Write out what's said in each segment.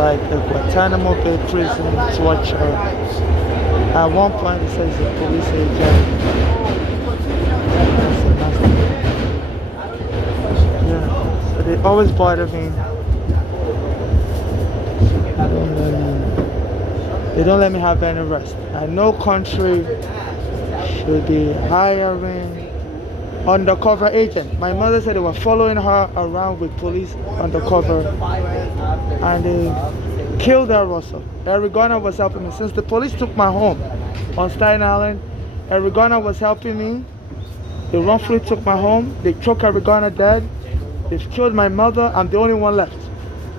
like a Guantanamo Bay prison torture. At one point, it says a police agent. That's a nasty. Yeah, but they always bother me. They don't let me have any rest. And no country should be hiring undercover agent. My mother said they were following her around with police undercover, and they killed her also. Eric Garner was helping me. Since the police took my home on Staten Island, Eric Garner was helping me. They wrongfully took my home. They took Eric Garner dead. They've killed my mother. I'm the only one left.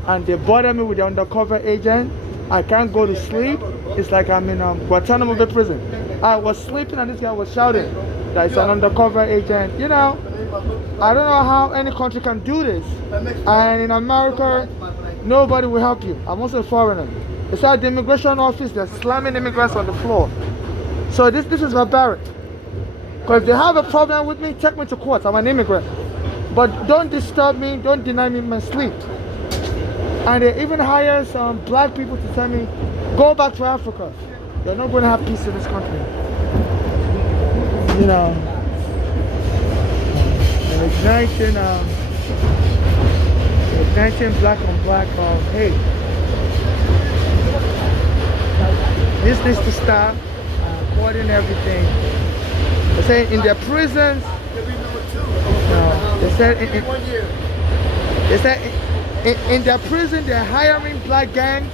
And they bothered me with the undercover agent. I can't go to sleep. It's like I'm in Guantanamo Bay prison. I was sleeping and this guy was shouting that it's an undercover agent. You know, I don't know how any country can do this. And in America, nobody will help you. I'm also a foreigner. It's at the immigration office, they're slamming immigrants on the floor. So this is barbaric. Because if they have a problem with me, take me to court. I'm an immigrant. But don't disturb me, don't deny me my sleep. And they even hire some black people to tell me, go back to Africa. You're not going to have peace in this country. You know, and igniting black on black hate. This needs to stop, according to everything. They say in their prisons, they said in their prison they're hiring black gangs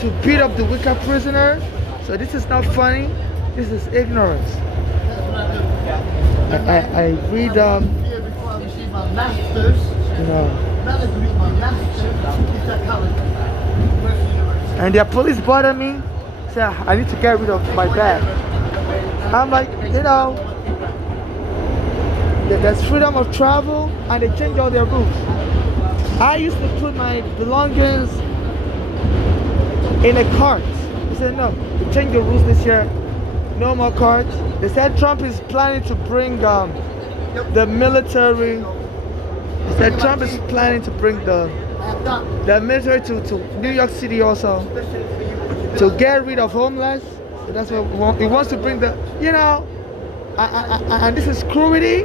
to beat up the weaker prisoners. So this is not funny. This is ignorance. I read you know, and their police bother me. Say I need to get rid of my bag. I'm like, you know, there's freedom of travel, and they change all their rules. I used to put my belongings in a cart. They said no, they changed the rules this year. No more carts. They said Trump is planning to bring the military. They said Trump is planning to bring the military to New York City also to get rid of homeless. So that's what he wants to bring the, you know, and this is cruelty.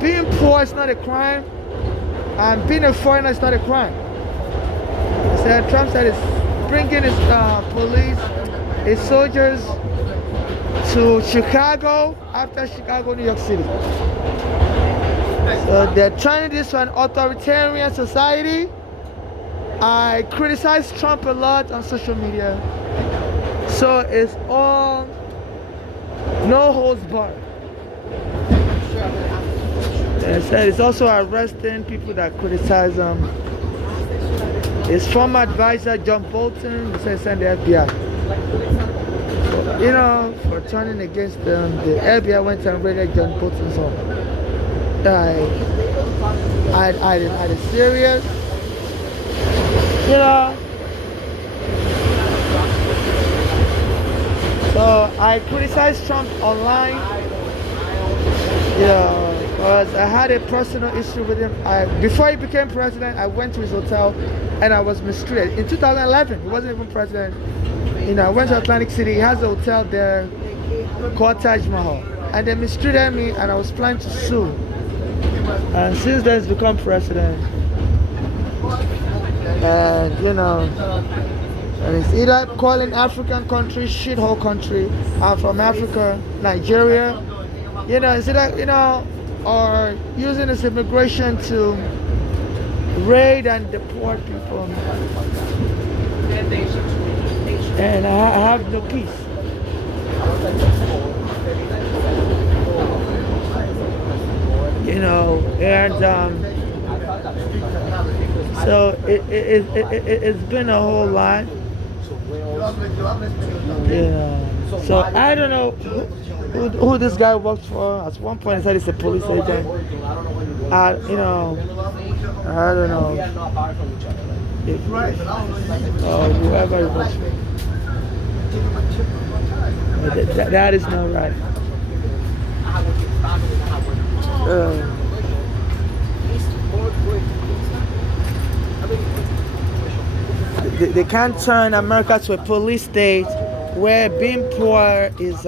Being poor is not a crime, and being a foreigner is not a crime. He said Trump said he's bringing his police, his soldiers to Chicago, after Chicago, New York City. So they're trying this for an authoritarian society. I criticize Trump a lot on social media. So it's all no holds barred. They said it's also arresting people that criticize him. His former advisor John Bolton, he said send the FBI. So, you know, for turning against them, the FBI went and raided John Bolton's home. I is serious. You know. So I criticized Trump online. Yeah. Because I had a personal issue with him. Before he became president, I went to his hotel and I was mistreated. In 2011, he wasn't even president. You know, I went to Atlantic City. He has a hotel there called Taj Mahal. And they mistreated me and I was planning to sue. And since then, he's become president. And, you know, and it's either calling African countries shithole country. I'm from Africa, Nigeria. You know, it's either, you know, or using this immigration to raid and deport people. And I have no peace. You know, and so it's been a whole lot. Yeah. So I don't know who this guy works for. At one point, he said he's a police agent. You know, I don't know. Or whoever it was. That is not right. they can't turn America to a police state where being poor is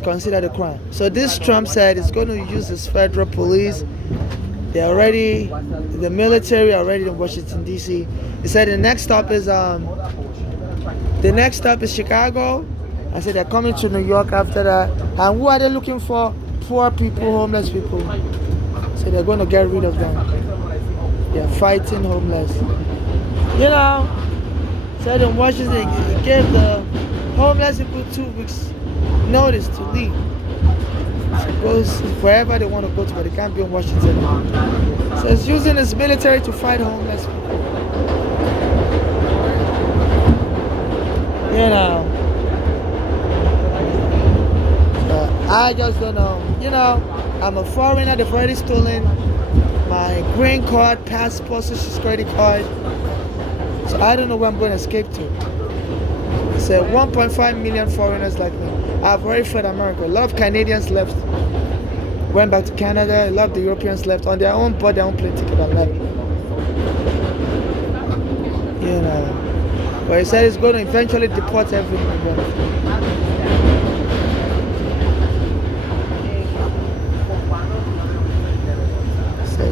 considered a crime. So this Trump said he's going to use his federal police. The military already in Washington D.C. He said the next stop is Chicago. I said they're coming to New York after that. And who are they looking for? Poor people, homeless people. So they're going to get rid of them. They're fighting homeless. You know, said in Washington, he gave the homeless people 2 weeks notice to leave. So it goes wherever they want to go to, but they can't be in Washington. So it's using his military to fight homeless people. You know. I just don't know. You know, I'm a foreigner. They've already stolen my green card, passport, social security card. So I don't know where I'm going to escape to. So 1.5 million foreigners like me. I've already fled America. A lot of Canadians left, went back to Canada. A lot of the Europeans left on their own, bought their own plane ticket and left. You know, but he said he's going to eventually deport every immigrant.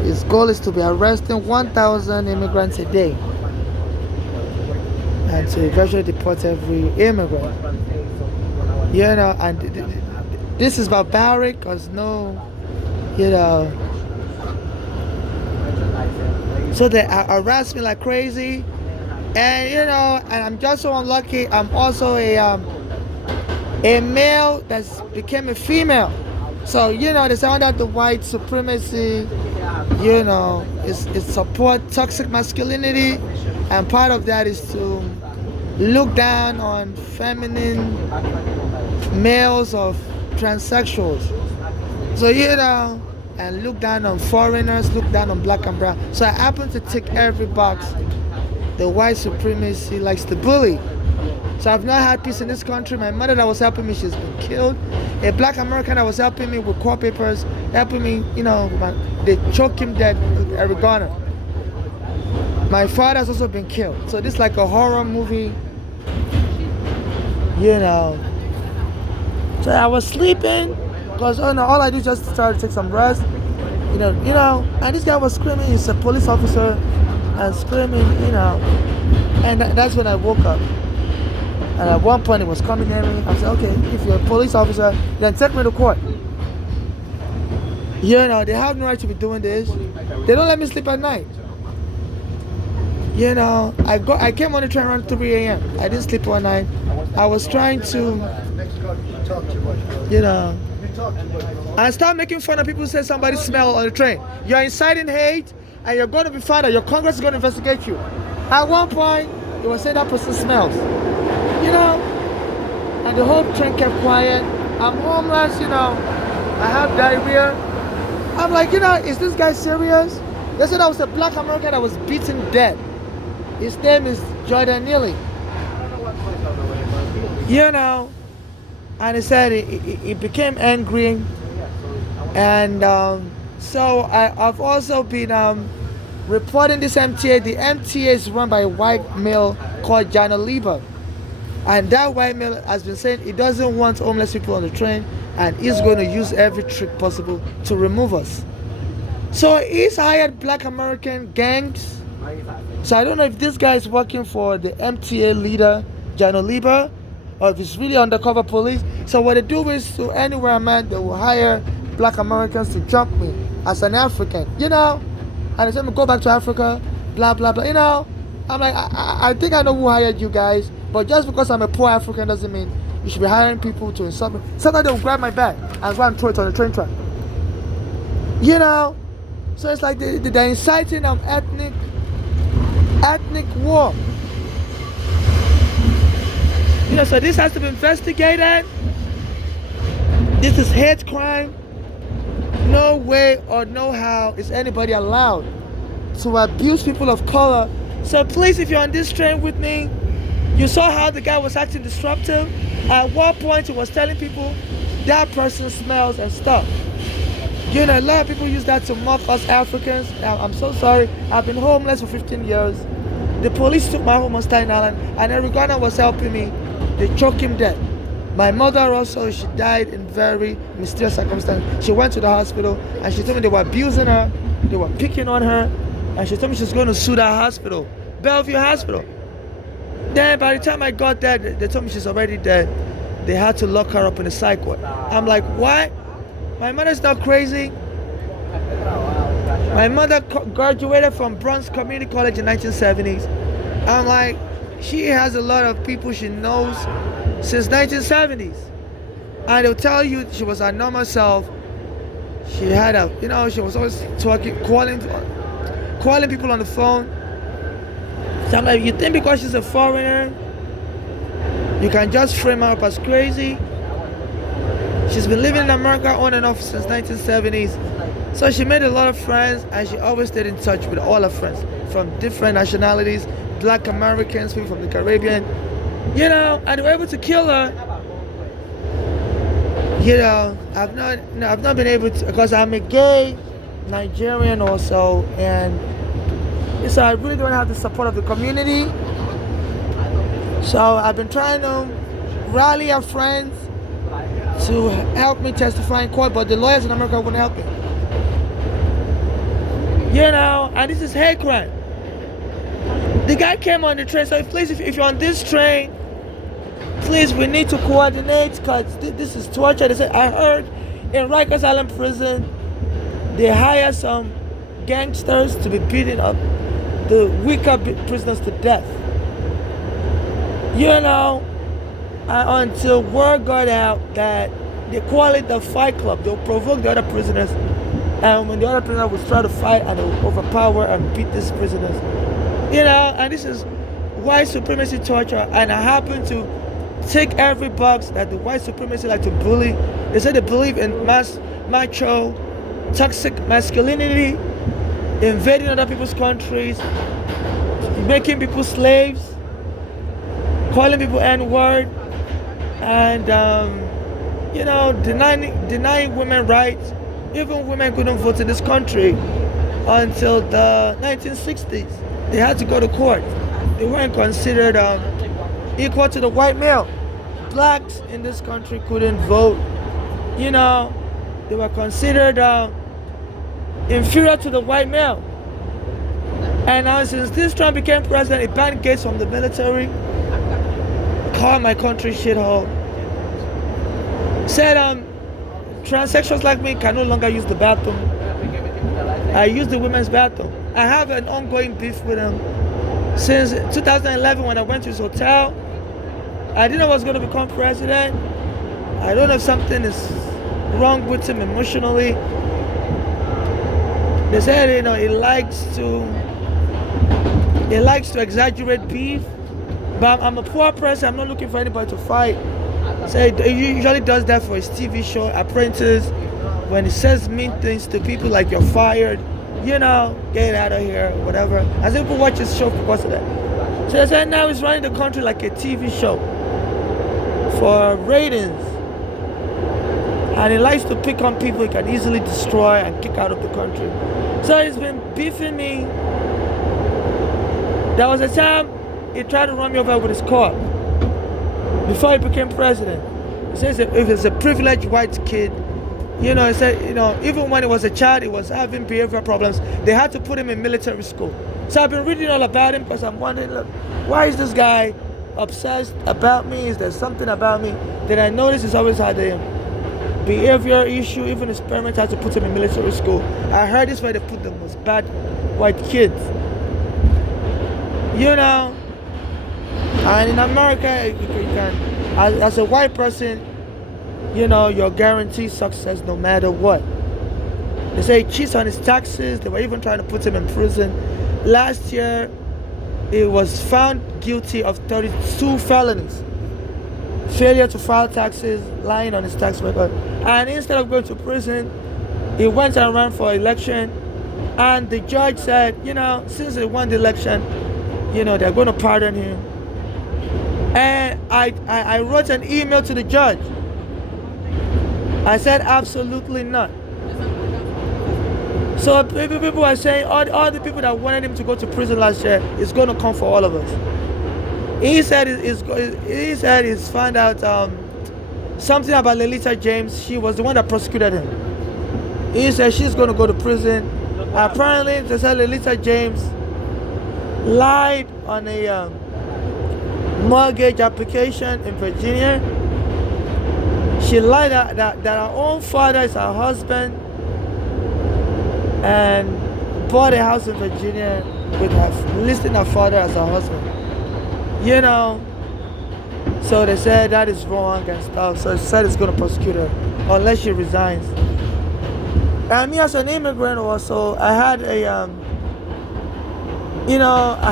His goal is to be arresting 1,000 immigrants a day and to eventually deport every immigrant. You know, and this is barbaric because so they harass me like crazy. And you know, and I'm just so unlucky. I'm also a male that's became a female. So you know, they sound out the white supremacy. You know, it's support toxic masculinity, and part of that is to look down on feminine males of transsexuals. So you know, and look down on foreigners, look down on black and brown. So I happen to tick every box. The white supremacy likes to bully. So I've not had peace in this country. My mother that was helping me, she's been killed. A black American that was helping me with court papers, helping me, you know, they choked him dead with oregano. My father's also been killed. So this is like a horror movie, you know. So I was sleeping because all I do is just try to take some rest, you know. And this guy was screaming. He's a police officer, and screaming, you know. And that's when I woke up. And at one point, it was coming near me. I said, okay, if you're a police officer, then take me to court. You know, they have no right to be doing this. They don't let me sleep at night. You know, I came on the train around 3 a.m. I didn't sleep all night. I was trying to, you know, and start making fun of people who say somebody smell on the train. You're inciting hate, and you're going to be found out. Your Congress is going to investigate you. At one point, they were saying that person smells. You know, and the whole train kept quiet. I'm homeless, you know. I have diarrhea. I'm like, you know, is this guy serious? They said I was a black American that was beaten dead. His name is Jordan Neely. You know, and he said he became angry. And so I've also been reporting this MTA. The MTA is run by a white male called Jana Lieber. And that white male has been saying he doesn't want homeless people on the train, and he's going to use every trick possible to remove us. So he's hired black American gangs. So I don't know if this guy is working for the MTA leader, Jana Lieber, or if he's really undercover police. So what they do is, to anywhere I'm at, they will hire black Americans to jump me as an African, you know? And they tell me, go back to Africa, blah, blah, blah, you know? I'm like, I think I know who hired you guys. But just because I'm a poor African doesn't mean you should be hiring people to insult me. Sometimes they'll grab my bag and go and throw it on the train track. You know? So it's like they're inciting ethnic war. You know, so this has to be investigated. This is hate crime. No way or no how is anybody allowed to abuse people of color. So please, if you're on this train with me, you saw how the guy was acting disruptive. At one point, he was telling people that person smells and stuff. You know, a lot of people use that to mock us Africans. I'm so sorry. I've been homeless for 15 years. The police took my home on Staten Island, and Eric Garner was helping me. They choked him dead. My mother also, she died in very mysterious circumstances. She went to the hospital, and she told me they were abusing her, they were picking on her, and she told me she's going to sue that hospital, Bellevue Hospital. Then by the time I got there, they told me she's already dead. They had to lock her up in a psych ward. I'm like, what? My mother's not crazy. My mother graduated from Bronx Community College in 1970s. I'm like, she has a lot of people she knows since 1970s. And they'll tell you she was her normal self. She had a, she was always talking, calling people on the phone. So I'm like, you think because she's a foreigner, you can just frame her up as crazy? She's been living in America on and off since 1970s. So she made a lot of friends, and she always stayed in touch with all her friends from different nationalities, Black Americans, people from the Caribbean, and they were able to kill her. I've not been able to, because I'm a gay Nigerian also, and so I really don't have the support of the community. So I've been trying to rally our friends to help me testify in court, but the lawyers in America wouldn't help me. And this is hate crime. The guy came on the train, so please, if you're on this train, please, we need to coordinate, because this is torture. They said, I heard in Rikers Island prison, they hire some gangsters to be beating up the weaker prisoners to death. Until word got out that they call it the Fight Club. They'll provoke the other prisoners, and when the other prisoners will try to fight, and they'll overpower and beat these prisoners. And this is white supremacy torture, and I happen to tick every box that the white supremacy like to bully. They say they believe in macho, toxic masculinity, invading other people's countries, making people slaves, calling people N-word, and denying women rights. Even women couldn't vote in this country until the 1960s. They had to go to court. They weren't considered equal to the white male. Blacks in this country couldn't vote. They were considered inferior to the white male. And now since this Trump became president, he banned gays from the military, called my country shithole, said transsexuals like me can no longer use the bathroom. I use the women's bathroom. I have an ongoing beef with him since 2011 when I went to his hotel. I didn't know I was going to become president. I don't know if something is wrong with him emotionally. They said, he likes to exaggerate beef. But I'm a poor person. I'm not looking for anybody to fight. So he usually does that for his TV show, Apprentice, when he says mean things to people like you're fired, get out of here, whatever. As people watch his show because of that. So they said now he's running the country like a TV show for ratings. And he likes to pick on people he can easily destroy and kick out of the country. So he's been beefing me. There was a time he tried to run me over with his car before he became president. He says if it's a privileged white kid, he said, even when he was a child, he was having behavioral problems. They had to put him in military school. So I've been reading all about him because I'm wondering, look, why is this guy obsessed about me? Is there something about me? Then I noticed he's always had a behavior issue. Even his parents had to put him in military school. I heard this where they put the most bad white kids. And in America, you can, as a white person, you're guaranteed success no matter what. They say he cheats on his taxes. They were even trying to put him in prison. Last year, he was found guilty of 32 felonies. Failure to file taxes, lying on his tax record. And instead of going to prison, he went and ran for election. And the judge said, since he won the election, they're going to pardon him. And I wrote an email to the judge. I said absolutely not. So people are saying all the people that wanted him to go to prison last year is going to come for all of us. He said he's found out something about Lolita James. She was the one that prosecuted him. He said she's going to go to prison. Apparently, they said Lolita James lied on a mortgage application in Virginia. She lied that her own father is her husband and bought a house in Virginia with her listing her father as her husband. You know, so they said that is wrong and stuff. So they said it's going to prosecute her unless she resigns. And me as an immigrant also, I had I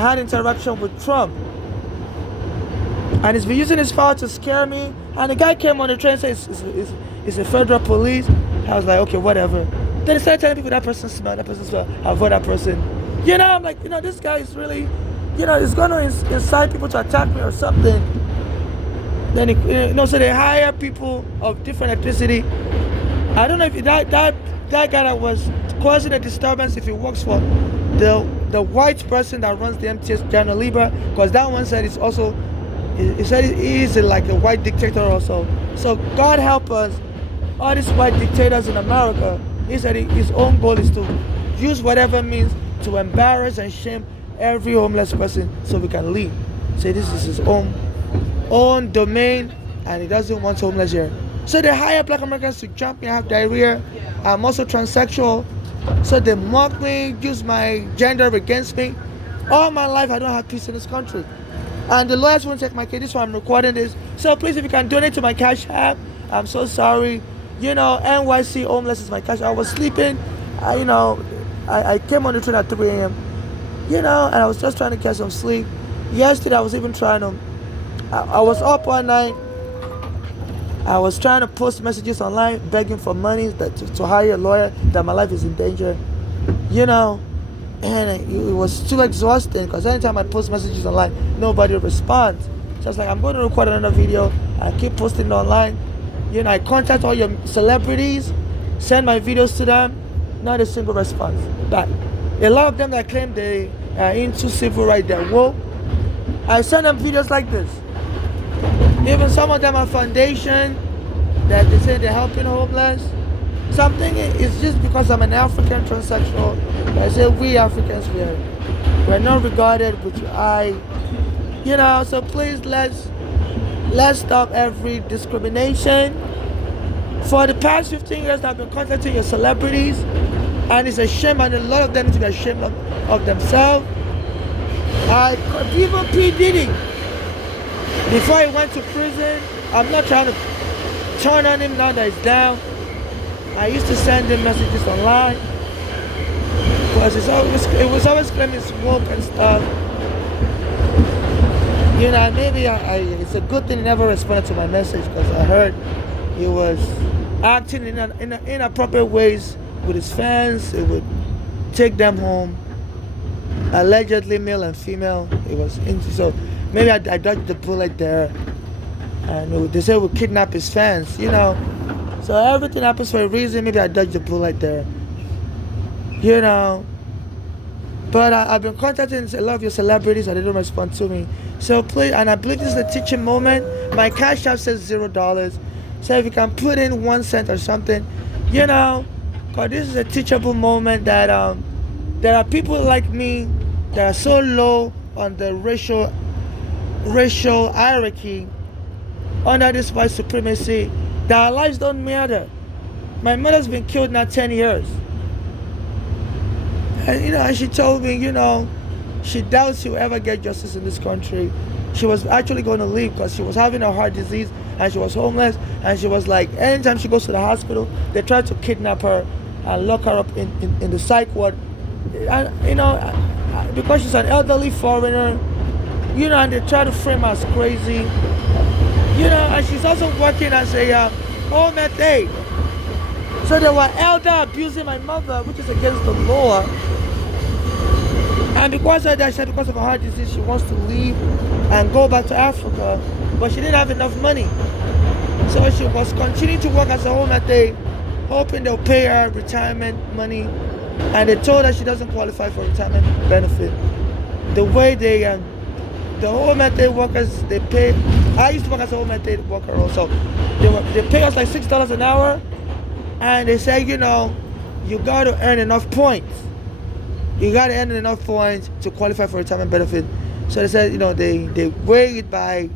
had interaction with Trump. And he's been using his power to scare me. And the guy came on the train and said it's a federal police. I was like, okay, whatever. Then he started telling people that person smell, I vote that person. You know, I'm like, this guy is really, he's going to incite people to attack me or something. Then so they hire people of different ethnicity. I don't know if that guy that was causing a disturbance, if he works for the white person that runs the MTS, General Lieber, because that one said it's also, he said he's like a white dictator also. So God help us, all these white dictators in America. He said his own goal is to use whatever means to embarrass and shame every homeless person so we can leave. Say this is his own domain and he doesn't want homeless here. So they hire black Americans to jump me, I have diarrhea. I'm also transsexual. So they mock me, use my gender against me. All my life I don't have peace in this country. And the lawyers won't take my case. This is why I'm recording this. So please, if you can donate to my Cash App, I'm so sorry. NYC homeless is my Cash App. I was sleeping. I came on the train at 3 a.m. And I was just trying to get some sleep. Yesterday I was even trying to. I was up all night. I was trying to post messages online, begging for money to hire a lawyer, that my life is in danger. And it was too exhausting because anytime I post messages online, nobody responds. So I was like, I'm going to record another video. I keep posting it online. I contact all your celebrities, send my videos to them, not a single response. But a lot of them that claim they are into civil rights, they're woke. I send them videos like this. Even some of them are foundation that they say they're helping homeless. Something it's just because I'm an African transsexual. I say we Africans, we're not regarded with your eye. So please let's stop every discrimination. For the past 15 years I've been contacting your celebrities and it's a shame, and a lot of them need to be ashamed of themselves. Even P. Diddy, before he went to prison, I'm not trying to turn on him now that he's down. I used to send him messages online because it was always claiming smoke and stuff. Maybe it's a good thing he never responded to my message because I heard he was acting in inappropriate ways with his fans. He would take them home, allegedly male and female. It was so maybe I dodged the bullet there, and they say we kidnap his fans. So everything happens for a reason. Maybe I dodged the bullet there. But I've been contacting a lot of your celebrities and they don't respond to me. So please, and I believe this is a teaching moment. My Cash App says $0. So if you can put in 1 cent or something, because this is a teachable moment that there are people like me that are so low on the racial hierarchy under this white supremacy that our lives don't matter. My mother's been killed now 10 years. And she told me, she doubts she'll ever get justice in this country. She was actually going to leave because she was having a heart disease and she was homeless, and she was like, anytime she goes to the hospital, they try to kidnap her and lock her up in the psych ward. And, because she's an elderly foreigner, and they try to frame her as crazy. And she's also working as a home aide. So they were elder abusing my mother, which is against the law. And because of that, she said because of her heart disease, she wants to leave and go back to Africa, but she didn't have enough money. So she was continuing to work as a home aide, hoping they'll pay her retirement money. and they told her she doesn't qualify for retirement benefit. The way the home health aid workers, they pay. I used to work as a home health aid worker also. They pay us like $6 an hour, and they say, you got to earn enough points. You got to earn enough points to qualify for retirement benefit. So they said, they weigh it by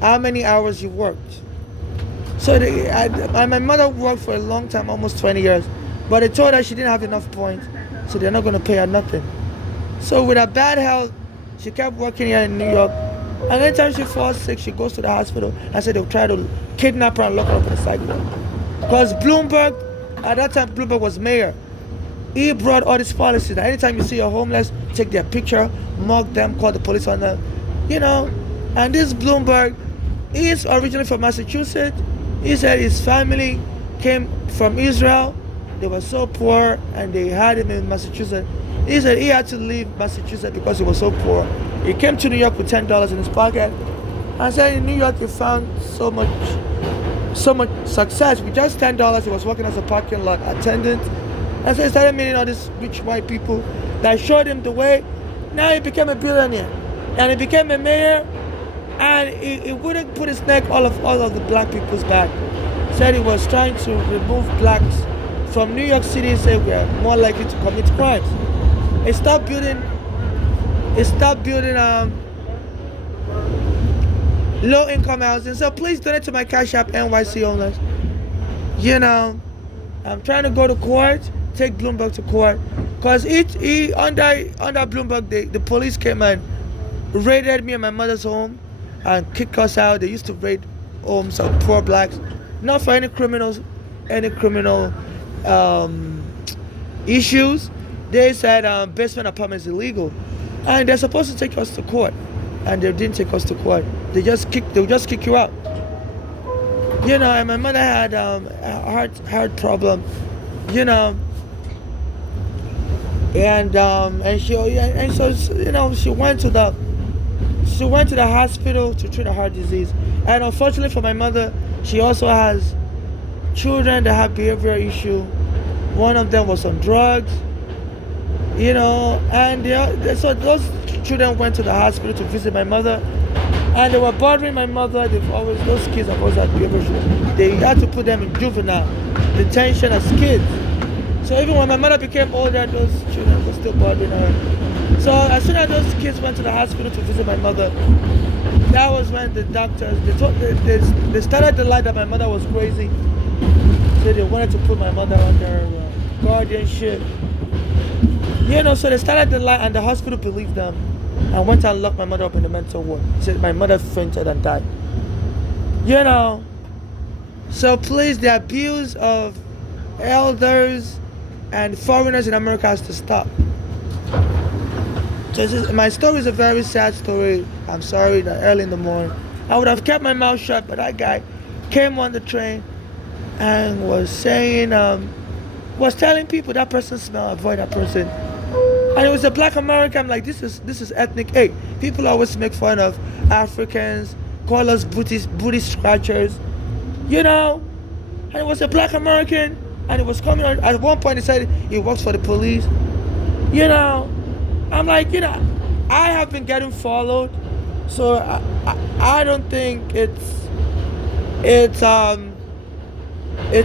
how many hours you worked. So my mother worked for a long time, almost 20 years, but they told her she didn't have enough points, so they're not going to pay her nothing. So with her bad health, she kept working here in New York, and anytime she falls sick, she goes to the hospital and said they'll try to kidnap her and lock her up in the psych ward. Because Bloomberg, at that time Bloomberg was mayor, he brought all these policies that anytime you see a homeless, take their picture, mug them, call the police on them, and this Bloomberg, he is originally from Massachusetts. He said his family came from Israel. They were so poor and they had him in Massachusetts. He said he had to leave Massachusetts because he was so poor. He came to New York with $10 in his pocket and said in New York he found so much success. With just $10, he was working as a parking lot attendant. And so he started meeting all these rich white people that showed him the way. Now he became a billionaire and he became a mayor. And he wouldn't put his neck all of the black people's back. Said he was trying to remove blacks from New York City, said we're more likely to commit crimes. He stopped building low-income housing. So please donate to my Cash App, NYC Homeless. I'm trying to go to court, take Bloomberg to court, because under Bloomberg, the police came and raided me and my mother's home and kick us out. They used to raid homes of poor blacks, not for any criminal issues. They said basement apartment is illegal, and they're supposed to take us to court, and they didn't take us to court. They'll just kick you out. And my mother had a heart problem, and so she went to the hospital to treat a heart disease. And unfortunately for my mother, she also has children that have behavioral issue. One of them was on drugs, and so those children went to the hospital to visit my mother, and they were bothering my mother. Those kids have always had behavioral issues. They had to put them in juvenile detention as kids. So even when my mother became older, those children were still bothering her. So as soon as those kids went to the hospital to visit my mother, that was when the doctors, they started the lie that my mother was crazy. So they wanted to put my mother under guardianship. So they started the lie, and the hospital believed them and went and locked my mother up in the mental ward. Said my mother fainted and died. So please, the abuse of elders and foreigners in America has to stop. So my story is a very sad story. I'm sorry that early in the morning I would have kept my mouth shut, but that guy came on the train and was saying, was telling people that person smell, avoid that person. And it was a black American. I'm like, this is ethnic hate. People always make fun of Africans, call us booty scratchers, And it was a black American, and it was coming on. At one point, he said he works for the police. I'm like, I have been getting followed, so I don't think it's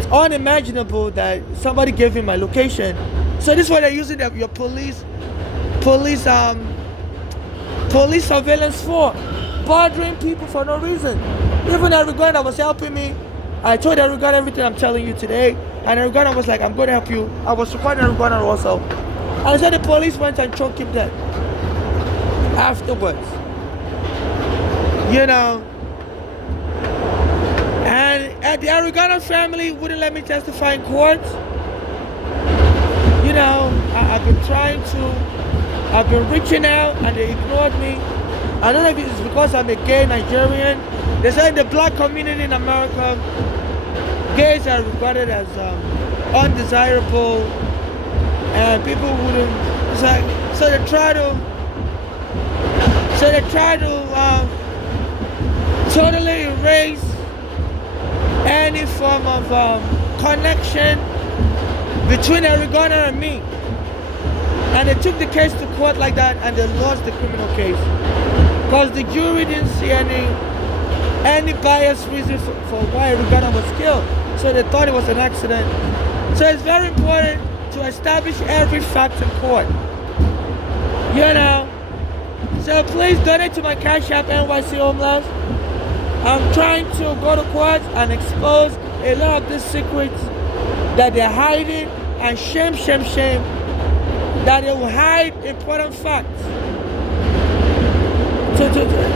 unimaginable that somebody gave him my location. So this is what they're using your police surveillance for, bothering people for no reason. Even Erigana was helping me. I told Erigana everything I'm telling you today, and Erigana was like, I'm going to help you. I was recording Erigana also. And I said the police went and choked him dead afterwards. And the Erigana family wouldn't let me testify in court. I've been reaching out, and they ignored me. I don't know if it's because I'm a gay Nigerian. They say in the black community in America, gays are regarded as undesirable, and people wouldn't. So they try to totally erase any form of connection between Eric Garner and me. And they took the case to court like that, and they lost the criminal case. Because the jury didn't see any biased reason for why Eric Garner was killed. So they thought it was an accident. So it's very important to establish every fact in court. You know? So please donate to my Cash App, NYC Homeless. I'm trying to go to court and expose a lot of these secrets that they're hiding, and shame that they will hide important facts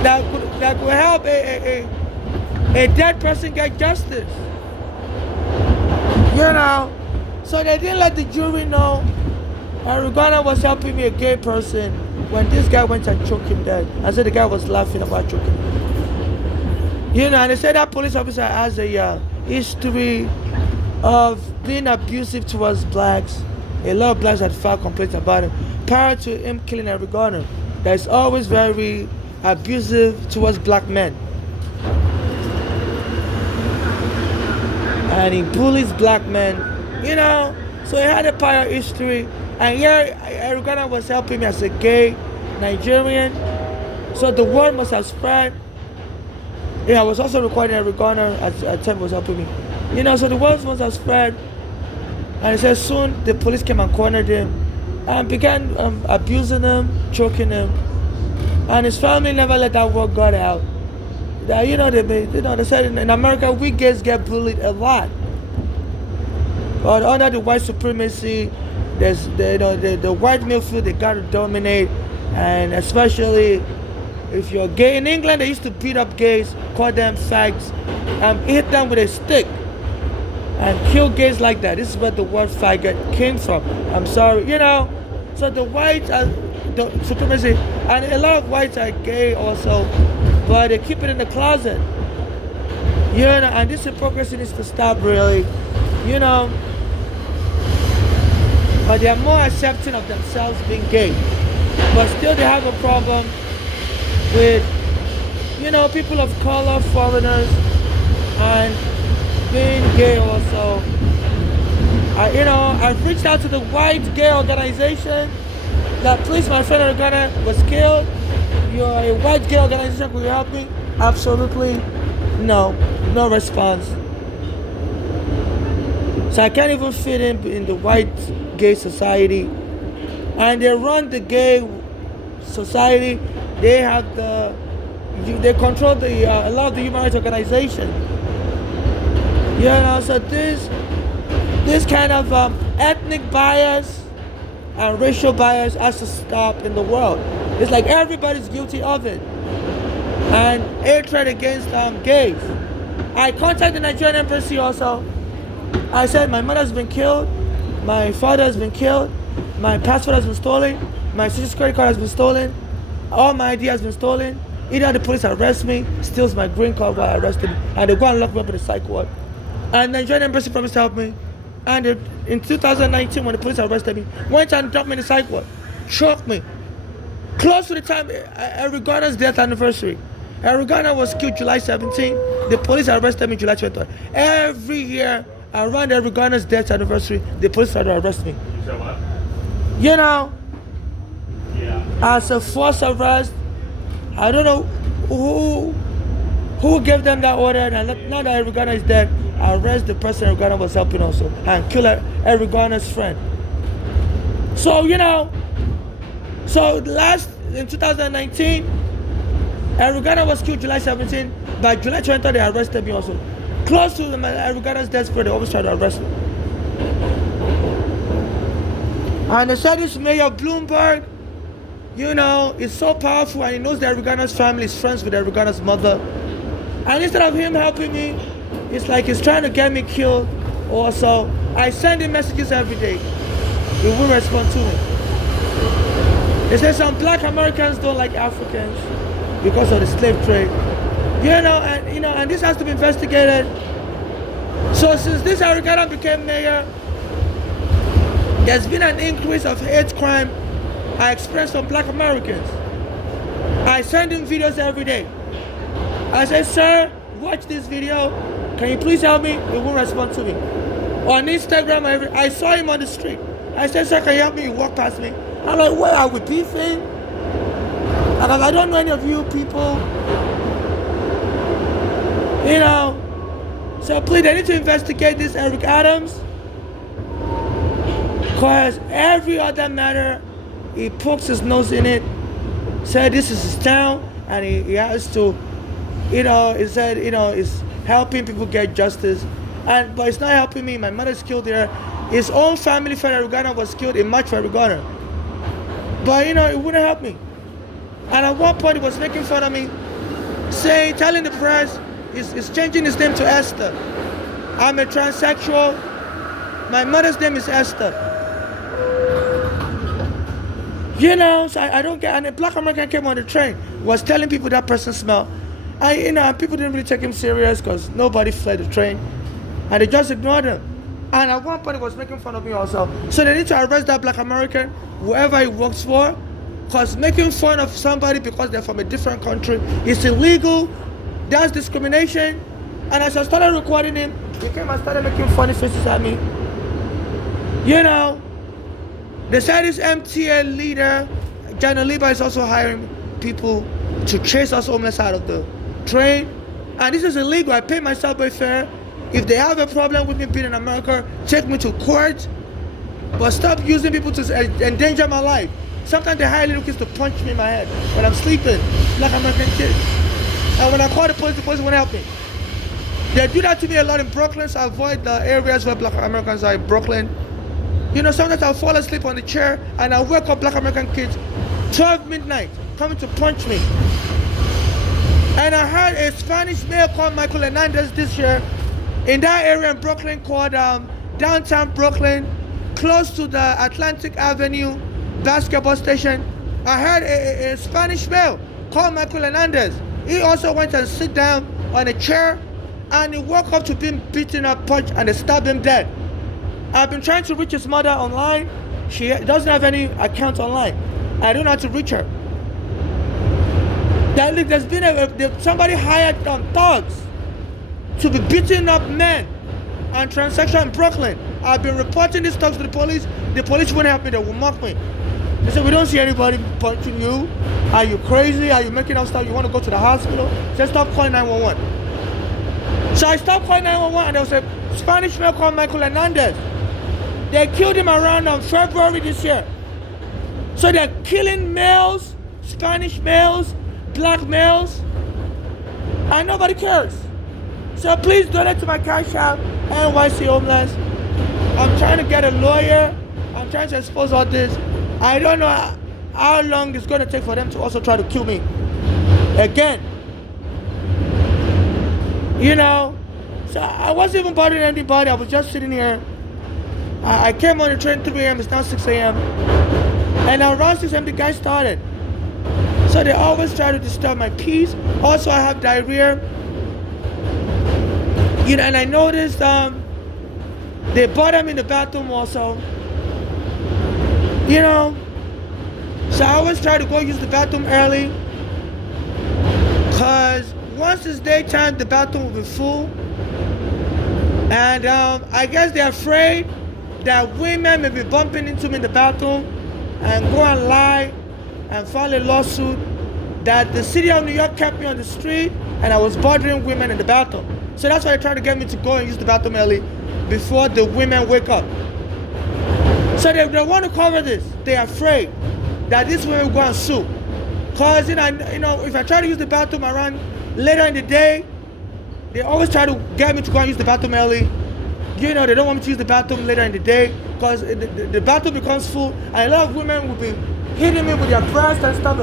that will help a dead person get justice. You know, so they didn't let the jury know Eric Garner was helping me, a gay person, when this guy went and choked him dead. I said the guy was laughing about choking him. You know, and they said that police officer has a history of being abusive towards blacks. A lot of blacks had filed complaints about him prior to him killing Eric Garner. That is always very abusive towards black men. And he bullies black men, you know. So he had a prior history. And here, Eric Garner was helping me as a gay Nigerian. So the word must have spread. Yeah, I was also recording Eric Garner at time was helping me. You know, so the word must have spread. And it says soon the police came and cornered him and began abusing him, choking him. And his family never let that word get out. That, they said in America, we gays get bullied a lot. But under the white supremacy, there's the white male field, they got to dominate. And especially if you're gay. In England, they used to beat up gays, call them fags, and hit them with a stick and kill gays like that. This is where the word faggot came from. I'm sorry, you know. So the whites are the supremacy, and a lot of whites are gay also, but they keep it in the closet. You know, and this hypocrisy needs to stop, really. You know. But they are more accepting of themselves being gay. But still they have a problem with, people of color, foreigners, and being gay also. I've reached out to the white gay organization that, please, my friend Organa was killed. You're a white gay organization, could you help me? Absolutely no response. So I can't even fit in the white gay society. And they run the gay society. They they control a lot of the human rights organization. So this kind of ethnic bias and racial bias has to stop in the world. It's like everybody's guilty of it. And hatred against gays. I contacted the Nigerian embassy also. I said my mother has been killed, my father has been killed, my passport has been stolen, my social security card has been stolen, all my ID has been stolen. Either the police arrest me, steals my green card while arrested me, and they go and lock me up in the psych ward. And the Nigerian embassy promised to help me. And in 2019, when the police arrested me, went and dropped me in the psych ward, choked me. Close to the time Eric Garner's death anniversary. Eric Garner was killed July 17. The police arrested me July 23. Every year around Eric Garner's death anniversary, the police started to arrest me. So what? Yeah. As a forced arrest. I don't know who gave them that order, and now that Eric Garner is dead, arrest the person Eric Garner was helping also and kill Eric Garner's friend. So in 2019, Eric Garner was killed July 17. By July 23, they arrested me also. Close to Eric Garner's death, they always try to arrest me. And they said this Mayor Bloomberg, is so powerful, and he knows that Eric Garner's family is friends with Eric Garner's mother. And instead of him helping me, it's like he's trying to get me killed also. I send him messages every day. He won't respond to me. They say some black Americans don't like Africans because of the slave trade. And this has to be investigated. So since this Eric Garner became mayor, there's been an increase of hate crime I experienced from black Americans. I send him videos every day. I say, sir, watch this video. Can you please help me? He won't respond to me. on Instagram. I saw him on the street. I said, sir, can you help me? He walked past me. I'm like, where are we beefing? Because I don't know any of you people. You know. So please, they need to investigate this Eric Adams. Because every other matter, he pokes his nose in it. Said this is his town, and he has to, he said, it's helping people get justice. But it's not helping me. My mother's killed there. His own family, Frederick Garner, was killed in March, Frederick Garner. But, it wouldn't help me. And at one point, he was making fun of me, telling the press, he's changing his name to Esther. I'm a transsexual. My mother's name is Esther. So I don't get, and a black American came on the train, was telling people that person smelled. And, people didn't really take him serious because nobody fled the train. And they just ignored him. And at one point, he was making fun of me also. So they need to arrest that black American, whoever he works for, because making fun of somebody because they're from a different country is illegal. That's discrimination. And as I started recording him, he came and started making funny faces at me. They said this MTA leader, Jana Liba, is also hiring people to chase us homeless out of the train. And this is illegal. I pay my subway fare. If they have a problem with me being in America, take me to court. But stop using people to endanger my life. Sometimes they hire little kids to punch me in my head when I'm sleeping, like American kids. And when I call the police won't help me. They do that to me a lot in Brooklyn, so I avoid the areas where black Americans are in Brooklyn. Sometimes I'll fall asleep on the chair and I'll wake up black American kids 12 midnight coming to punch me. And I heard a Spanish male called Michael Hernandez this year in that area in Brooklyn called downtown Brooklyn, close to the Atlantic Avenue basketball station. I heard a Spanish male called Michael Hernandez. He also went and sit down on a chair and he woke up to being beaten up, punched, and they stabbed him dead. I've been trying to reach his mother online. She doesn't have any account online. I don't know how to reach her. There's been somebody hired thugs to be beating up men and transsexual in Brooklyn. I've been reporting these thugs to the police. The police won't help me. They will mock me. They said, we don't see anybody punching you. Are you crazy? Are you making up stuff? You want to go to the hospital? Say, stop calling 911. So I stopped calling 911 and there was a Spanish male called Michael Hernandez. They killed him around February this year. So they're killing males, Spanish males, black males, and nobody cares. So please donate to my cash app, NYC Homeless. I'm trying to get a lawyer. I'm trying to expose all this. I don't know how long it's going to take for them to also try to kill me again. So I wasn't even bothering anybody. I was just sitting here. I came on the train 3 a.m. It's now 6 a.m. And around 6 a.m. the guy started. So they always try to disturb my peace. Also, I have diarrhea. And I noticed they bother me in the bathroom also. So I always try to go use the bathroom early. Because once it's daytime, the bathroom will be full. And I guess they're afraid that women may be bumping into me in the bathroom and go and lie and file a lawsuit that the city of New York kept me on the street and I was bothering women in the bathroom. So that's why they're trying to get me to go and use the bathroom early before the women wake up. So they want to cover this. They're afraid that these women will go and sue. Because, if I try to use the bathroom around later in the day, they always try to get me to go and use the bathroom early. They don't want me to use the bathroom later in the day because the bathroom becomes full and a lot of women will be hitting me with their breasts and stuff.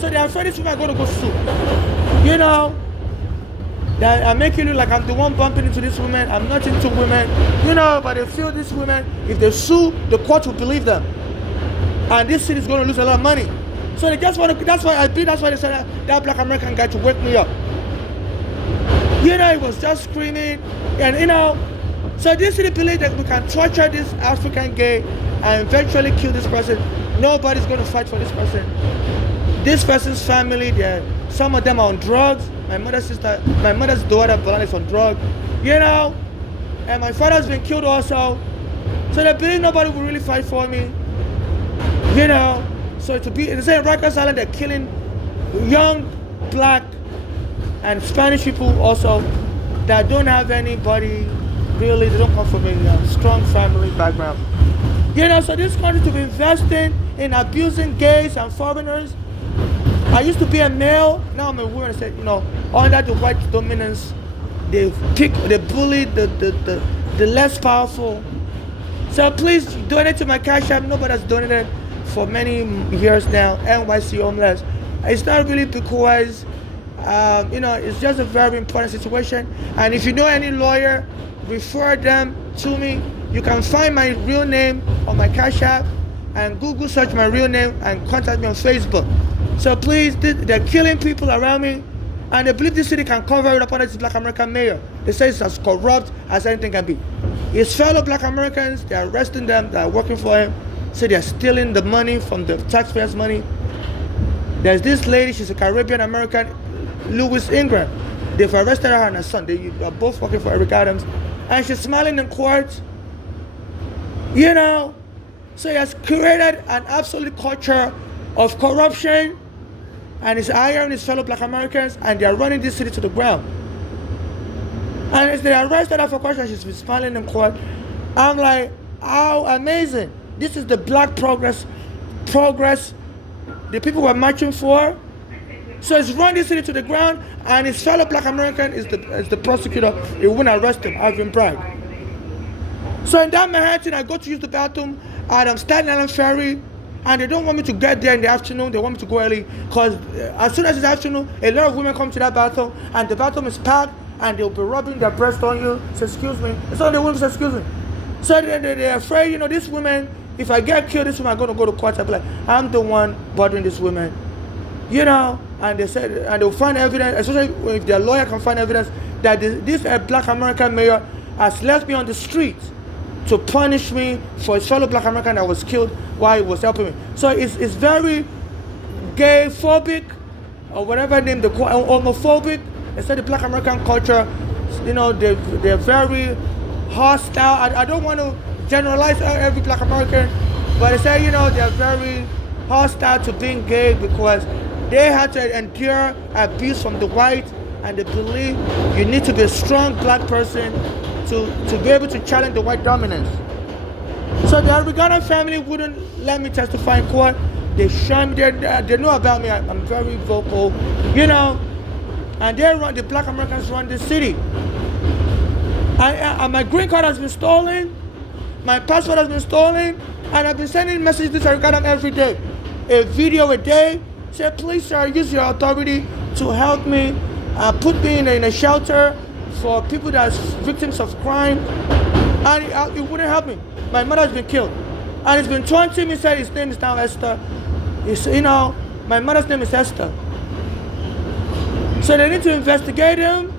So they're afraid these women are going to go sue. That I'm making it look like I'm the one bumping into these women. I'm not into women. But they feel these women, if they sue, the court will believe them. And this city is going to lose a lot of money. So they just want to, that's why they said that black American guy to wake me up. He was just screaming, and so this city believes that we can torture this African gay and eventually kill this person. Nobody's going to fight for this person. This person's family, some of them are on drugs. My mother's daughter, Belana, is on drugs. and my father's been killed also. So they believe nobody will really fight for me. You know, so to be, they say in Rikers Island, they're killing young black and Spanish people also that don't have anybody really, they don't come from a strong family background. You know, so this country to be investing in abusing gays and foreigners. I used to be a male, now I'm a woman. I said, you know, under the white dominance, they bully the less powerful. So please donate to my Cash App. Nobody has donated for many years now. NYC Homeless. It's not really because, you know, it's just a very important situation. And if you know any lawyer, refer them to me. You can find my real name on my Cash App and Google search my real name and contact me on Facebook. So please, they're killing people around me, and they believe this city can cover it up under this Black American mayor. They say it's as corrupt as anything can be. His fellow Black Americans, they're arresting them, they're working for him, say they're stealing the money from the taxpayers' money. There's this lady, she's a Caribbean American, Louis Ingram. They've arrested her and her son. They are both working for Eric Adams, and she's smiling in court. You know, so he has created an absolute culture of corruption, and he's hiring his fellow Black Americans, and they are running this city to the ground. And as they arrested her for corruption, she's been smiling in court. I'm like, how amazing. This is the Black progress the people were marching for. So he's run this city to the ground, and his fellow Black American is the prosecutor. He wouldn't arrest him, Ivan Bragg. So in that Manhattan, I go to use the bathroom at Staten Island Ferry, and they don't want me to get there in the afternoon. They want me to go early, because as soon as it's afternoon, a lot of women come to that bathroom, and the bathroom is packed, and they'll be rubbing their breast on you. So excuse me. So the women say, excuse me. So they're afraid, you know, these women, if I get killed, this woman, I'm going to go to court. I'll be like, I'm the one bothering this woman. You know, and they said, and they'll find evidence, especially if their lawyer can find evidence that this Black American mayor has left me on the street to punish me for his fellow Black American that was killed while he was helping me. So it's very gay-phobic, or whatever name, the homophobic. They said the Black American culture, you know, they're very hostile. I don't want to generalize every Black American, but they say, you know, they're very hostile to being gay because they had to endure abuse from the white, and they believe you need to be a strong Black person to be able to challenge the white dominance. So the Reagan family wouldn't let me testify in court. They shunned me. They know about me. I'm very vocal, you know, and the Black Americans run this city. And my green card has been stolen, my passport has been stolen, and I've been sending messages to Reagan every day, a video a day. Say, please, sir, use your authority to help me, put me in a shelter for people that's victims of crime. And it wouldn't help me. My mother's been killed, and it's been taunting me. He said his name is now Esther. You know, my mother's name is Esther. So they need to investigate him.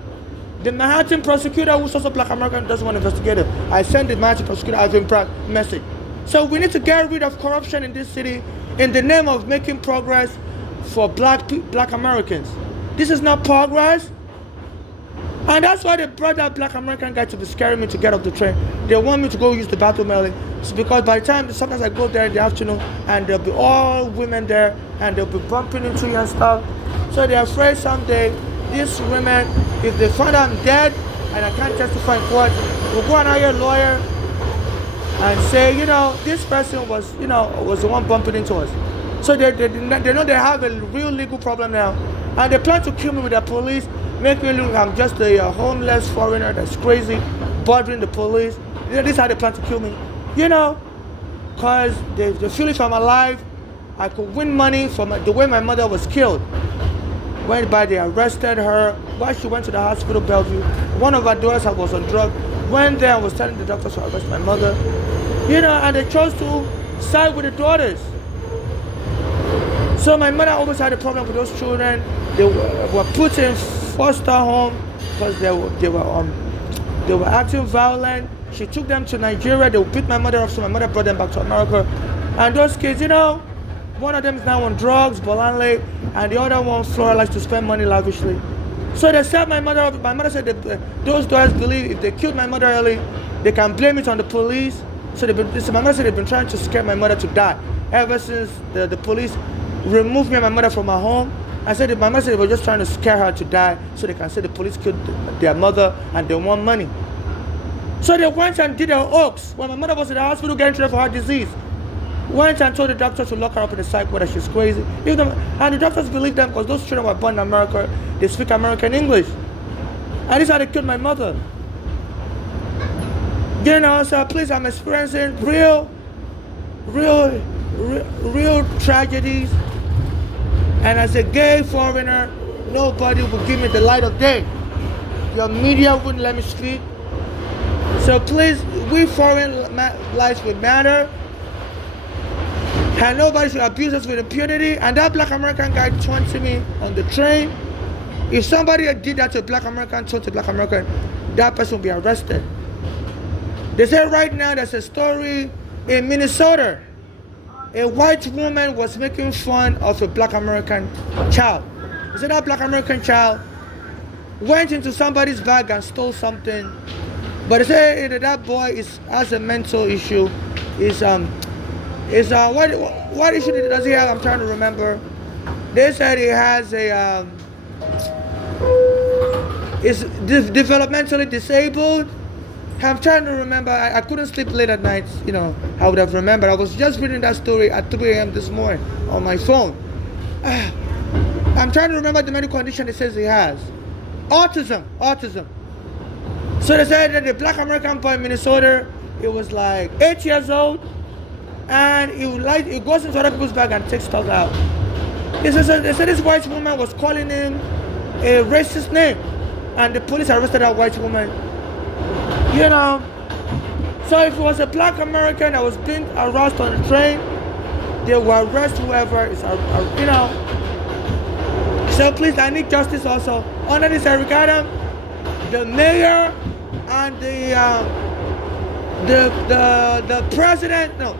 The Manhattan prosecutor, who's also Black American, doesn't want to investigate him. I sent the Manhattan prosecutor Ivan Bragg message. So we need to get rid of corruption in this city in the name of making progress for Black Americans. This is not progress. And that's why they brought that Black American guy to be scaring me to get off the train. They want me to go use the bathroom early. It's because by the time, sometimes I go there in the afternoon, and there'll be all women there, and they'll be bumping into you and stuff. So they're afraid someday these women, if they find out I'm dead and I can't testify in court, will go and hire a lawyer and say, you know, this person was the one bumping into us. So they know they have a real legal problem now, and they plan to kill me with the police, make me look like I'm just a homeless foreigner that's crazy, bothering the police. This is how they plan to kill me, you know, because they feel if I'm alive, I could win money from the way my mother was killed. Went by, they arrested her while she went to the hospital, Bellevue. One of her daughters was on drugs. Went there and was telling the doctors to arrest my mother. You know, and they chose to side with the daughters. So my mother always had a problem with those children. They were put in foster home because they were acting violent. She took them to Nigeria. They would beat my mother up, so my mother brought them back to America. And those kids, you know, one of them is now on drugs, Bolanle, and the other one, Flora, likes to spend money lavishly. So they set my mother up. My mother said that those guys believe if they killed my mother early, they can blame it on the police. So my mother said they've been trying to scare my mother to die ever since the police removed me and my mother from my home. I said that my mother said they were just trying to scare her to die so they can say the police killed their mother and they want money. So they went and did a hoax when my mother was in the hospital getting treated for her disease. Went and told the doctor to lock her up in the psych ward that she's crazy. And the doctors believed them because those children were born in America. They speak American English. And this is how they killed my mother. You know, so please, I'm experiencing real tragedies. And as a gay foreigner, nobody will give me the light of day. Your media wouldn't let me speak. So please, we foreign lives will matter. And nobody should abuse us with impunity. And that black American guy taunted me on the train. If somebody did that to a black American, taunted a black American, that person will be arrested. They say right now there's a story in Minnesota. A white woman was making fun of a black American child. They said that black American child went into somebody's bag and stole something. But they say that boy has a mental issue. What issue does he have? I'm trying to remember. They said he has is developmentally disabled. I'm trying to remember. I couldn't sleep late at night. You know, I would have remembered. I was just reading that story at 3 a.m. this morning on my phone. I'm trying to remember the medical condition it says he has. Autism. So they said that the black American boy in Minnesota, he was like 8 years old, and he goes into other people's bag and takes stuff out. They said this white woman was calling him a racist name, and the police arrested that white woman. You know, so if it was a black American that was being harassed on the train, they will arrest whoever is, you know. So please, I need justice also. Under this, I regard him, the mayor and the president. No,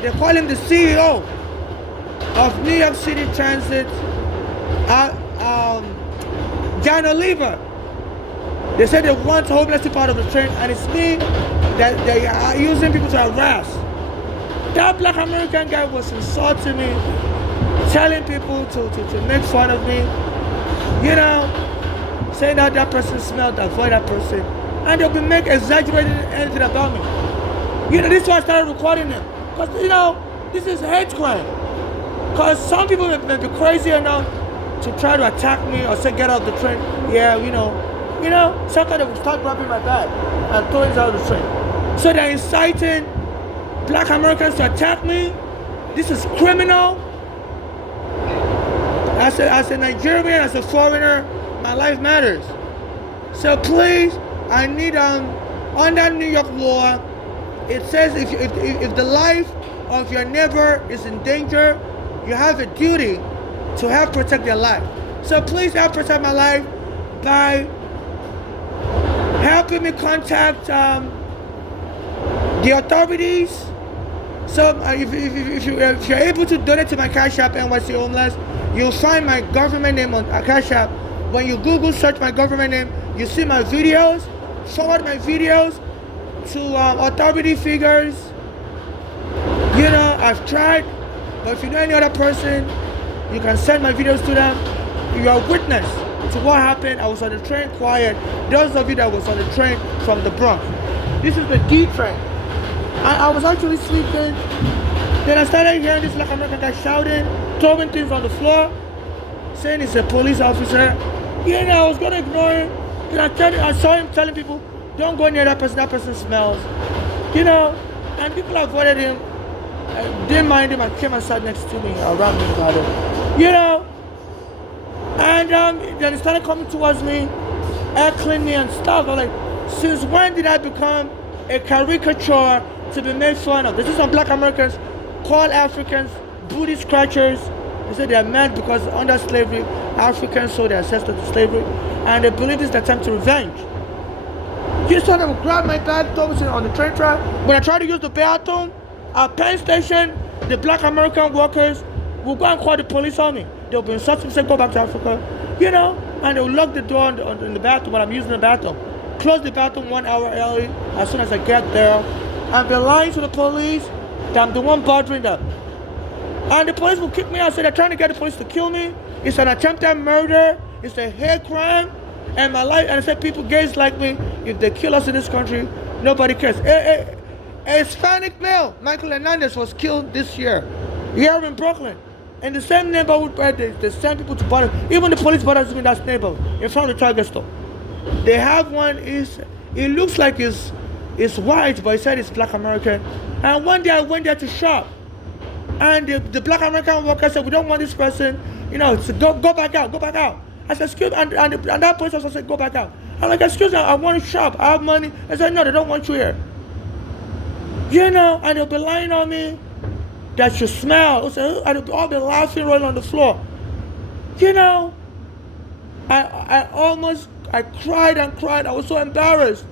they call him the CEO of New York City Transit, John Oliver. They said they want homeless people out of the train, and it's me that they are using people to harass. That black American guy was insulting me, telling people to make fun of me, you know, saying that that person smelled, avoid that person, and they'll be exaggerating anything about me. You know, this is why I started recording them, because, you know, this is hate crime. Because some people may be crazy enough to try to attack me or say get off the train. Yeah, you know, sometimes they will start grabbing my bag and throwing it out of the train. So they're inciting black Americans to attack me. This is criminal. As a Nigerian, as a foreigner, my life matters. So please, I need under New York law, it says if the life of your neighbor is in danger, you have a duty to help protect their life. So please help protect my life by helping me contact the authorities. So if you're able to donate to my Cash App, NYC Homeless, you'll find my government name on Cash App. When you Google search my government name, you see my videos. Forward my videos to authority figures. You know, I've tried, but if you know any other person, you can send my videos to them. You are a witness to what happened. I was on the train quiet. Those of you that was on the train from the Bronx. This is the D train. I was actually sleeping. Then I started hearing this black American guy shouting, throwing things on the floor, saying he's a police officer. You know, I was gonna ignore him. Then I saw him telling people, don't go near that person smells. You know, and people avoided him, didn't mind him, and came and sat next to me, around me about it. You know, and then he started coming towards me, heckling me and stuff. I was like, since when did I become a caricature to be made fun of? This is some black Americans call Africans booty scratchers. They say they are mad because under slavery, Africans sold their ancestors to slavery, and they believe this is the attempt to revenge. You saw them grab my bag, throw it on the train track. When I tried to use the bathroom at Penn Station, the black American workers will go and call the police on me. They'll be insulting me, say go back to Africa. You know, and they'll lock the door in the bathroom when I'm using the bathroom. Close the bathroom 1 hour early as soon as I get there, and be lying to the police that I'm the one bothering them. And the police will kick me out, so they're trying to get the police to kill me. It's an attempted murder, it's a hate crime, and my life, and I said people, gays like me, if they kill us in this country, nobody cares. A Hispanic male, Michael Hernandez, was killed this year here in Brooklyn. In the same neighborhood where they send people to bother. Even the police bothers me in that neighborhood, in front of the Target store. They have one, it looks like it's white, but it said it's black American. And one day I went there to shop. And the black American worker said, we don't want this person, to go back out, go back out. I said, excuse me, and that police officer said, go back out. I'm like, excuse me, I want to shop, I have money. I said, no, they don't want you here. And they'll be lying on me that you smell. And they'll all be laughing, rolling on the floor. I cried and cried. I was so embarrassed.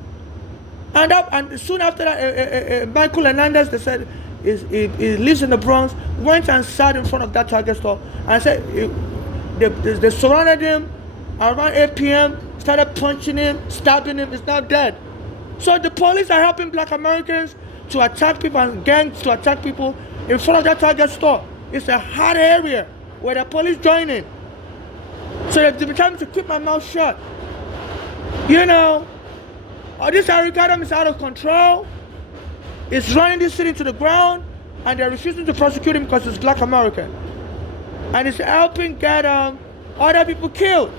And soon after that, Michael Hernandez, they said, he lives in the Bronx, went and sat in front of that Target store and said, they surrounded him around 8 p.m., started punching him, stabbing him. He's now dead. So the police are helping black Americans to attack people and gangs to attack people in front of that Target store. It's a hot area where the police join in. So they've been trying to keep my mouth shut. This Eric Adams is out of control. It's running this city to the ground, and they're refusing to prosecute him because he's black American. And it's helping get other people killed.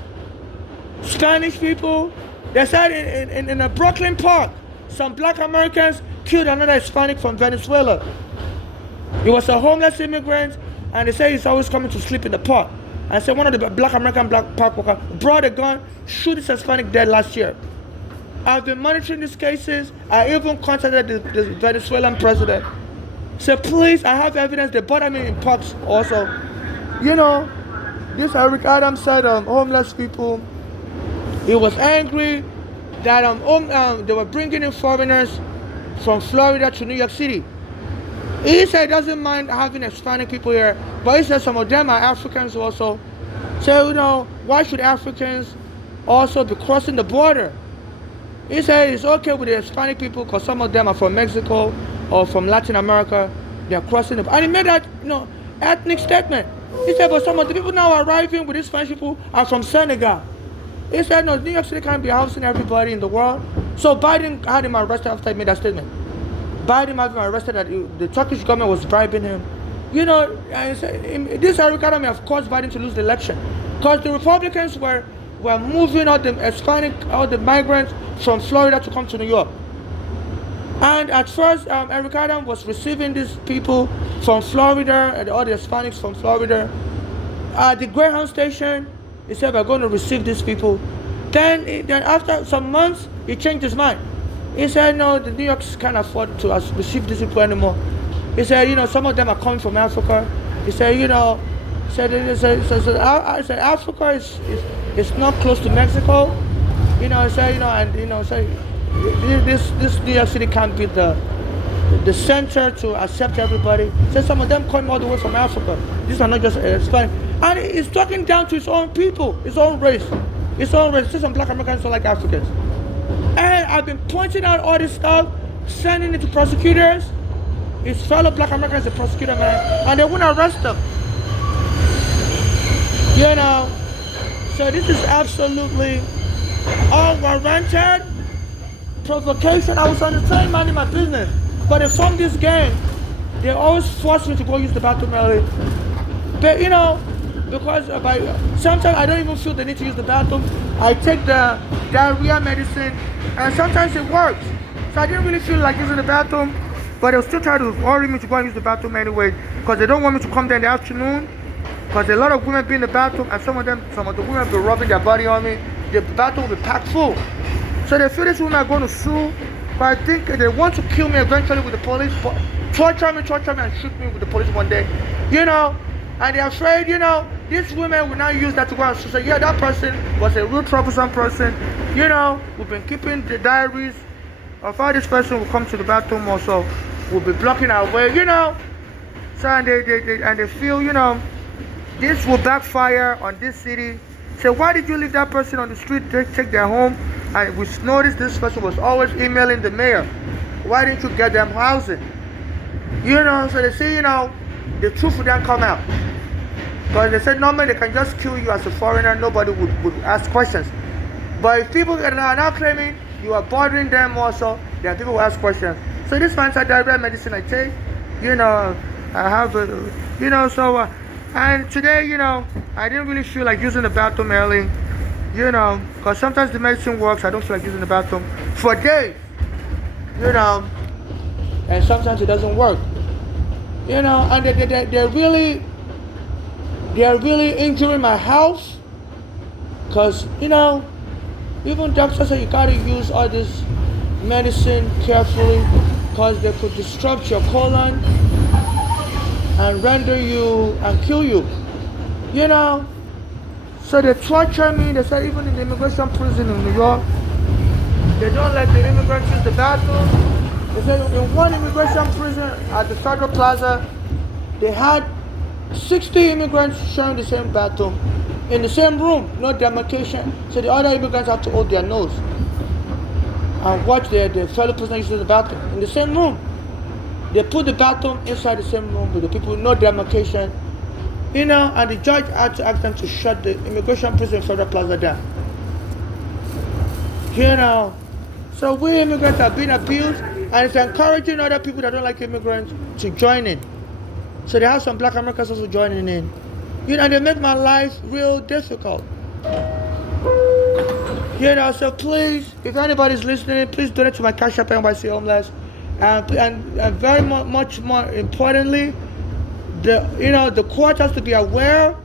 Spanish people. They said in a Brooklyn park, some black Americans killed another Hispanic from Venezuela. He was a homeless immigrant, and they say he's always coming to sleep in the park. And so one of the black park workers brought a gun, shoot this Hispanic dead last year. I've been monitoring these cases. I even contacted the Venezuelan president. Said, please, I have evidence. They bother me in parks also. This Eric Adams said homeless people. He was angry that they were bringing in foreigners from Florida to New York City. He said he doesn't mind having Hispanic people here, but he said some of them are Africans also. So, why should Africans also be crossing the border? He said it's okay with the Hispanic people because some of them are from Mexico or from Latin America. They're crossing the, and he made that, ethnic statement. He said, but some of the people now arriving with these Spanish people are from Senegal. He said, no, New York City can't be housing everybody in the world. So Biden had him arrested after he made that statement. Biden had him arrested that the Turkish government was bribing him. And this Eric Adams may have caused Biden to lose the election. Because the Republicans were moving all the Hispanic, all the migrants from Florida to come to New York. And at first, Eric Adams was receiving these people from Florida, and all the Hispanics from Florida. At the Greyhound station, he said, we're going to receive these people. Then after some months, he changed his mind. He said, no, the New Yorkers can't afford to receive these people anymore. He said, some of them are coming from Africa. He said, Africa is not close to Mexico. He said, this New York City can't be the center to accept everybody. He said some of them come all the way from Africa. These are not just Hispanic. And he's talking down to his own people, his own race. He said some black Americans don't like Africans. And I've been pointing out all this stuff, sending it to prosecutors. His fellow black Americans, a prosecutor, man, and they wouldn't arrest them. So this is absolutely unwarranted provocation. I was on the train minding my business, but they formed this gang. They always force me to go use the bathroom early. But because sometimes I don't even feel the need to use the bathroom. I take the diarrhea medicine, and sometimes it works. So I didn't really feel like using the bathroom, but they'll still try to worry me to go and use the bathroom anyway, because they don't want me to come there in the afternoon. Because a lot of women be in the bathroom, and some of the women will be rubbing their body on me. The bathroom will be packed full. So they feel these women are going to sue, but I think they want to kill me eventually with the police, torture me and shoot me with the police one day. And they're afraid, these women will now use that to go and say, yeah, that person was a real troublesome person. We've been keeping the diaries of how this person will come to the bathroom also. We'll be blocking our way, So and they feel, this will backfire on this city Say, why did you leave that person on the street to check their home? And we noticed this person was always emailing the mayor. Why didn't you get them housing? So they say, the truth would then come out. Because they said normally they can just kill you as a foreigner, nobody would ask questions. But if people are now claiming you are bothering them also, then people will ask questions. So this fancy diarrhea medicine I take, I have, and today, I didn't really feel like using the bathroom early, because sometimes the medicine works, I don't feel like using the bathroom for days, and sometimes it doesn't work, and they're really injuring my health, because, even doctors say you gotta use all this medicine carefully, because they could disrupt your colon and render you and kill you. So they torture me. They said even in the immigration prison in New York, they don't let the immigrants use the bathroom. They said in one immigration prison at the Federal Plaza, they had 60 immigrants sharing the same bathroom in the same room, no demarcation. So the other immigrants have to hold their nose and watch their fellow prisoners use the bathroom in the same room. They put the bathroom inside the same room with the people, no demarcation, and the judge had to ask them to shut the immigration prison Federal Plaza down. So we immigrants are being abused, and it's encouraging other people that don't like immigrants to join in. So they have some black Americans also joining in. And they make my life real difficult. So please, if anybody's listening, please donate to my Cash App NYC Homeless. And very much more importantly, the court has to be aware,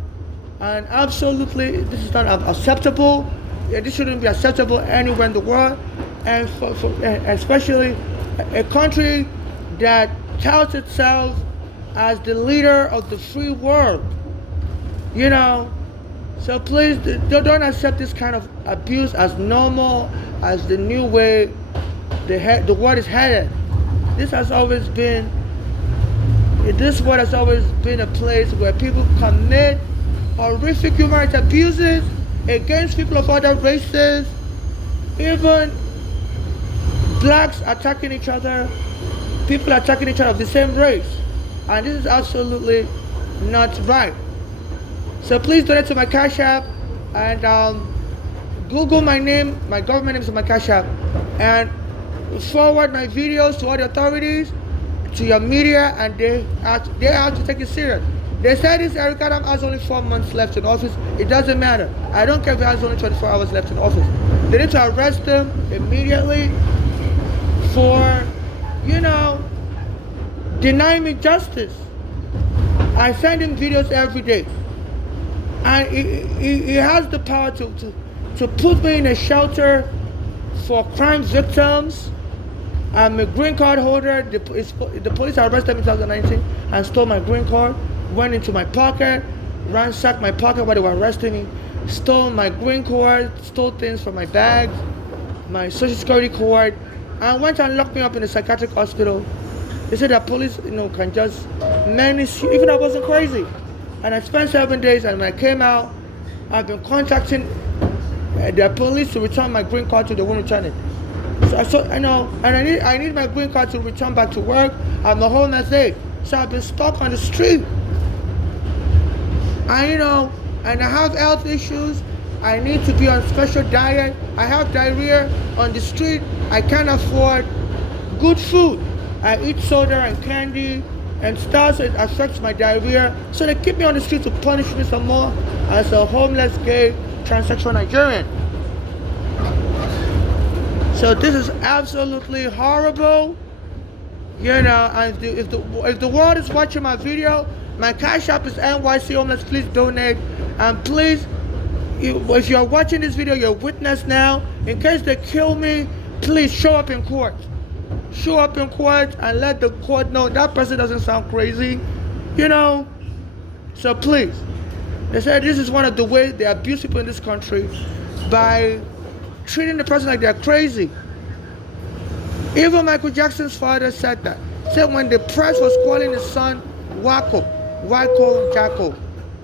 and absolutely this is not acceptable. This shouldn't be acceptable anywhere in the world, and especially a country that touts itself as the leader of the free world. So please don't accept this kind of abuse as normal, as the new way the world is headed. This world has always been a place where people commit horrific human rights abuses against people of other races, even blacks attacking each other, people attacking each other of the same race. And this is absolutely not right. So please donate to my Cash App, and Google my name, my government name is my Cash App, and forward my videos to all the authorities, to your media, and they have to take it serious. They said this Eric Adams has only 4 months left in office. It doesn't matter. I don't care if he has only 24 hours left in office. They need to arrest him immediately for, denying me justice. I send him videos every day. And he has the power to put me in a shelter for crime victims. I'm a green card holder. The police arrested me in 2019 and stole my green card, went into my pocket, ransacked my pocket while they were arresting me, stole my green card, stole things from my bags, my social security card, and went and locked me up in a psychiatric hospital. They said that police, can just menace you, even though I wasn't crazy. And I spent 7 days, and when I came out, I've been contacting the police to return my green card to the one return it. So and I need my green card to return back to work. I'm a homeless aide, so I've been stuck on the street. And I have health issues. I need to be on special diet. I have diarrhea on the street. I can't afford good food. I eat soda and candy and stuff, so it affects my diarrhea. So they keep me on the street to punish me some more as a homeless, gay, transsexual Nigerian. So this is absolutely horrible. And if the world is watching my video, my Cash App is NYC Homeless. Please donate. And please, if you're watching this video, you're a witness now. In case they kill me, please show up in court. Show up in court and let the court know that person doesn't sound crazy. So please. They said this is one of the ways they abuse people in this country, by treating the person like they're crazy. Even Michael Jackson's father said that. Said when the press was calling his son Wacko, Jacko,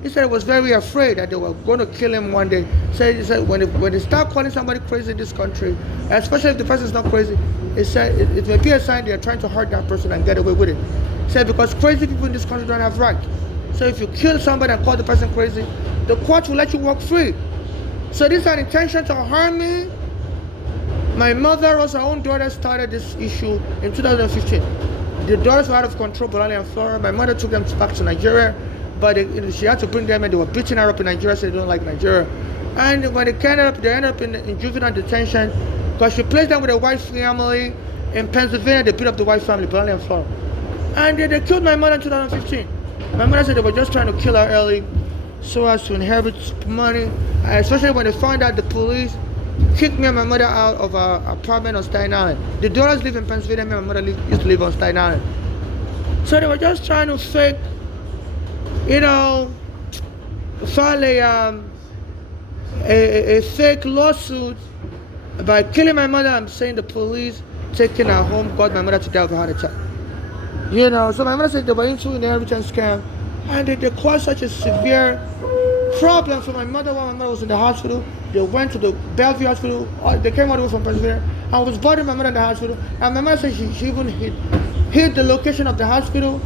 He said he was very afraid that they were going to kill him one day. He said when they start calling somebody crazy in this country, especially if the person is not crazy, he said it may be a sign they are trying to hurt that person and get away with it. He said because crazy people in this country don't have rights. So if you kill somebody and call the person crazy, the court will let you walk free. So this had intention to harm me. My mother, also her own daughter, started this issue in 2015. The daughters were out of control, Bolali and Flora. My mother took them back to Nigeria, but she had to bring them, and they were beating her up in Nigeria, so they don't like Nigeria. And when they ended up in juvenile detention because she placed them with a white family in Pennsylvania. They beat up the white family, Bolali and Flora. And they killed my mother in 2015. My mother said they were just trying to kill her early so as to inherit money, especially when they found out the police kicked me and my mother out of our apartment on Staten Island. The daughters live in Pennsylvania, me and my mother used to live on Staten Island. So they were just trying to fake, file a fake lawsuit by killing my mother and saying the police taking her home got my mother to die of a heart attack. So my mother said they were into an inheritance scam, and they caused such a severe problem for my mother while my mother was in the hospital. They went to the Bellevue Hospital. They came all the way from Pennsylvania. I was bothering my mother in the hospital, and my mother said she even hid the location of the hospital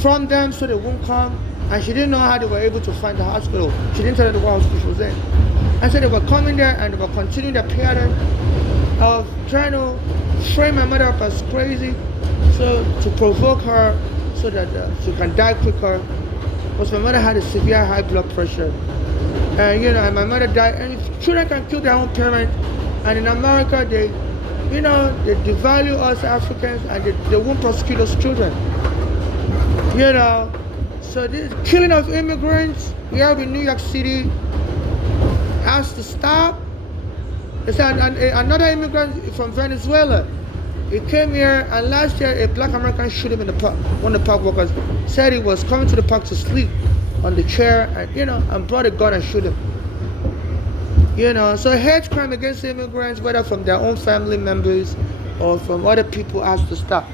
from them so they won't come, and she didn't know how they were able to find the hospital. She didn't tell them what hospital she was in. And so they were coming there and they were continuing their pattern of trying to frame my mother up as crazy, so to provoke her so that she can die quicker. Because my mother had a severe high blood pressure, and my mother died. And children can kill their own parents, and in America they devalue us Africans, and they won't prosecute those children. So this killing of immigrants here in New York City has to stop. It's another immigrant from Venezuela. He came here, and last year a black American shot him in the park. One of the park workers said he was coming to the park to sleep on the chair, and brought a gun and shot him. So hate crime against immigrants, whether from their own family members or from other people, has to stop.